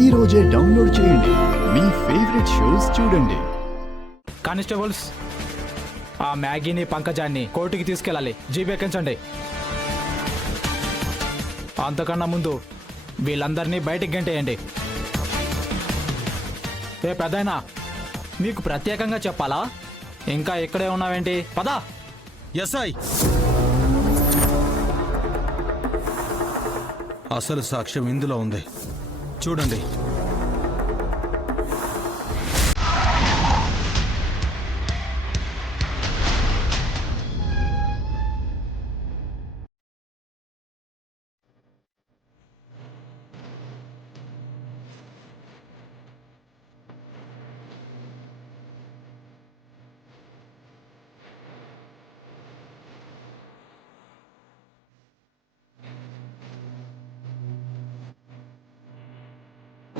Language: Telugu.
ఈ రోజే డౌన్లోడ్ చేయండి. మీ ఫేవరెట్ షోస్ చూడండి. కానిస్టేబుల్స్, ఆ మ్యాగీని పంకజాన్ని కోర్టుకి తీసుకెళ్ళాలి. జీప్ ఎక్కించండి. అంతకన్నా ముందు వీళ్ళందరినీ బయటికి గంటేయండి. ఏ పెద్దయినా, మీకు ప్రత్యేకంగా చెప్పాలా? ఇంకా ఇక్కడే ఉన్నావేంటి? పదా. ఎస్ఐ, అసలు సాక్ష్యం ఇందులో ఉంది, చూడండి.